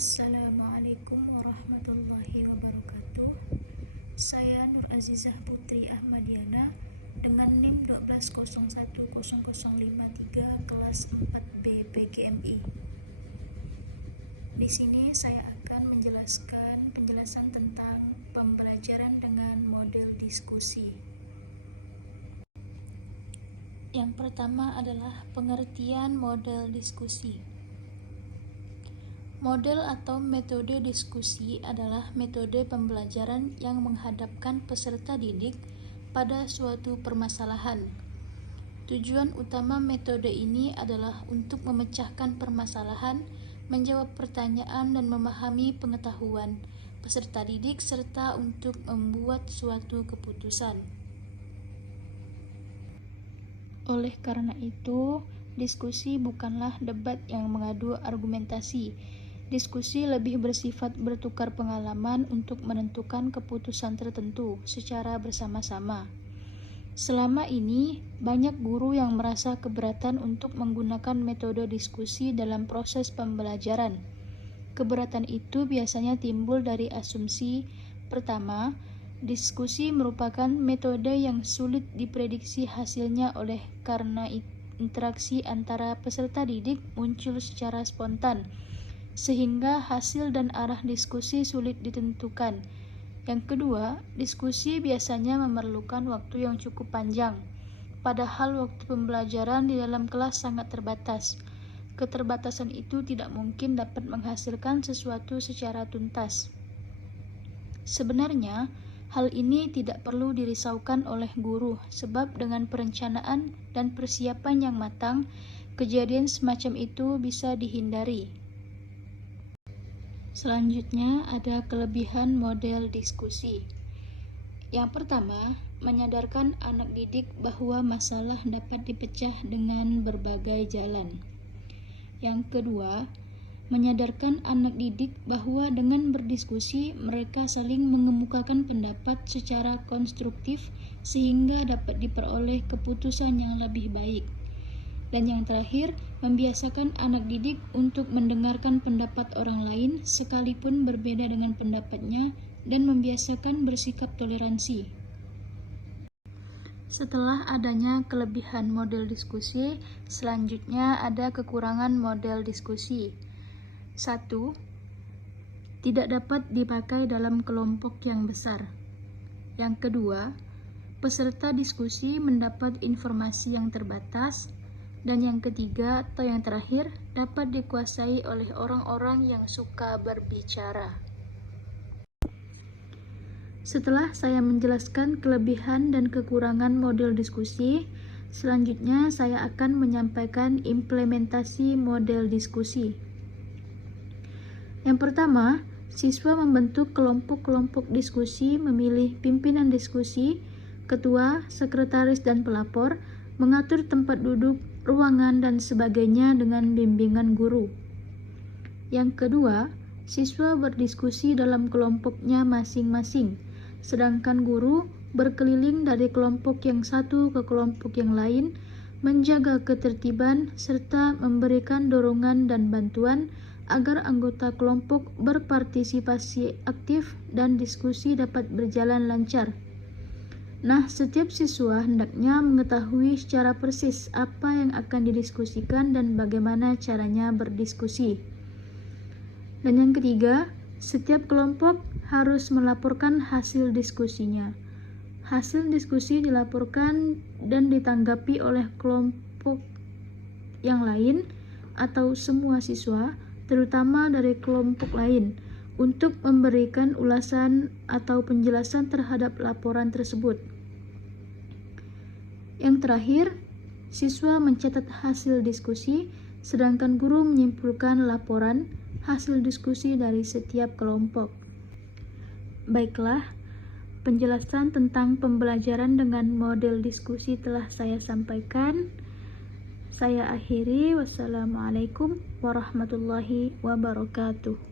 Assalamualaikum warahmatullahi wabarakatuh. Saya Nur Azizah Putri Ahmadiana dengan NIM 1201053 kelas 4B PGMI. Di sini saya akan menjelaskan penjelasan tentang pembelajaran dengan model diskusi. Yang pertama adalah pengertian model diskusi. Model atau metode diskusi adalah metode pembelajaran yang menghadapkan peserta didik pada suatu permasalahan. Tujuan utama metode ini adalah untuk memecahkan permasalahan, menjawab pertanyaan dan memahami pengetahuan peserta didik serta untuk membuat suatu keputusan. Oleh karena itu, diskusi bukanlah debat yang mengadu argumentasi. Diskusi lebih bersifat bertukar pengalaman untuk menentukan keputusan tertentu secara bersama-sama. Selama ini, banyak guru yang merasa keberatan untuk menggunakan metode diskusi dalam proses pembelajaran. Keberatan itu biasanya timbul dari asumsi, pertama, diskusi merupakan metode yang sulit diprediksi hasilnya karena interaksi antara peserta didik muncul secara spontan, sehingga hasil dan arah diskusi sulit ditentukan. Yang kedua, diskusi biasanya memerlukan waktu yang cukup panjang, padahal waktu pembelajaran di dalam kelas sangat terbatas. Keterbatasan itu tidak mungkin dapat menghasilkan sesuatu secara tuntas. Sebenarnya, hal ini tidak perlu dirisaukan oleh guru, sebab dengan perencanaan dan persiapan yang matang, kejadian semacam itu bisa dihindari. Selanjutnya ada kelebihan model diskusi. Yang pertama, menyadarkan anak didik bahwa masalah dapat dipecah dengan berbagai jalan. Yang kedua, menyadarkan anak didik bahwa dengan berdiskusi mereka saling mengemukakan pendapat secara konstruktif sehingga dapat diperoleh keputusan yang lebih baik. Dan yang terakhir, membiasakan anak didik untuk mendengarkan pendapat orang lain sekalipun berbeda dengan pendapatnya dan membiasakan bersikap toleransi. Setelah adanya kelebihan model diskusi, selanjutnya ada kekurangan model diskusi. 1. Tidak dapat dipakai dalam kelompok yang besar. Yang kedua, peserta diskusi mendapat informasi yang terbatas. Dan yang ketiga atau yang terakhir, dapat dikuasai oleh orang-orang yang suka berbicara. Setelah saya menjelaskan kelebihan dan kekurangan model diskusi, selanjutnya saya akan menyampaikan implementasi model diskusi. Yang pertama, siswa membentuk kelompok-kelompok diskusi, memilih pimpinan diskusi, ketua, sekretaris, dan pelapor, mengatur tempat duduk, ruangan, dan sebagainya dengan bimbingan guru. Yang kedua, siswa berdiskusi dalam kelompoknya masing-masing, sedangkan guru berkeliling dari kelompok yang satu ke kelompok yang lain, menjaga ketertiban, serta memberikan dorongan dan bantuan agar anggota kelompok berpartisipasi aktif dan diskusi dapat berjalan lancar. Nah, setiap siswa hendaknya mengetahui secara persis apa yang akan didiskusikan dan bagaimana caranya berdiskusi. Dan yang ketiga, setiap kelompok harus melaporkan hasil diskusinya. Hasil diskusi dilaporkan dan ditanggapi oleh kelompok yang lain atau semua siswa, terutama dari kelompok lain, untuk memberikan ulasan atau penjelasan terhadap laporan tersebut. Yang terakhir, siswa mencatat hasil diskusi, sedangkan guru menyimpulkan laporan hasil diskusi dari setiap kelompok. Baiklah, penjelasan tentang pembelajaran dengan model diskusi telah saya sampaikan. Saya akhiri. Wassalamualaikum warahmatullahi wabarakatuh.